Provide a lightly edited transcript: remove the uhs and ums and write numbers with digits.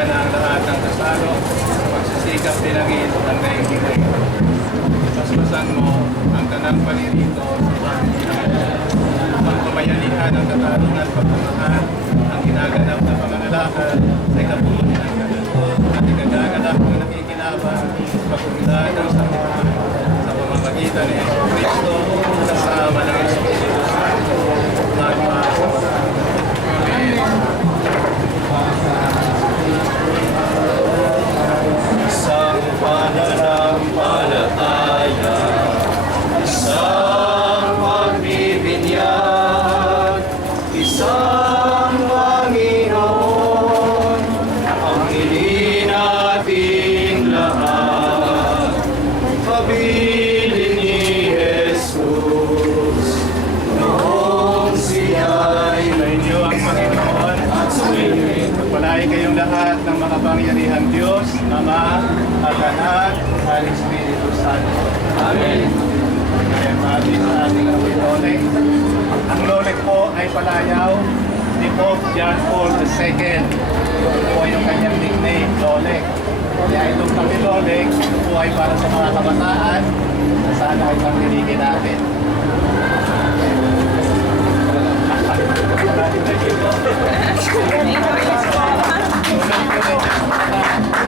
sana ang lahat ng kasalo sa pagsisikap pinagin ng naibigay. Paspasan mo ang kanang palirito sa pagkakita. Ang kamayanihan ng katarungan at pagmamahal, ang ginaganap na pangangalakal sa ikabuti ng kanan. At ikagaganap ng nakikinabang pag-unlad ng sanlibutan sa pamamagitan ni Yesu Cristo kasama ng Espiritu Santo. Magpasa sa Amen. Isang pananampalataya, isang pagbibinyag, isang Panginoon, ang hili nating lahat, pabiling ni Jesus, noong siya'y Sa inyo ang Panginoon at sumilit. Pagpalain kayong lahat ng makapangyarihang Diyos, Ama, at Anak, at Espiritu Santo. Amen. Kaya pati sa ating lolek. Ang lolek po ay palayaw ni Pope John Paul II. Ito po yung kanyang nickname, lolek. Kaya itong kami lolek, ito po ay para sa mga kabataan na sana ay pangkiligin natin.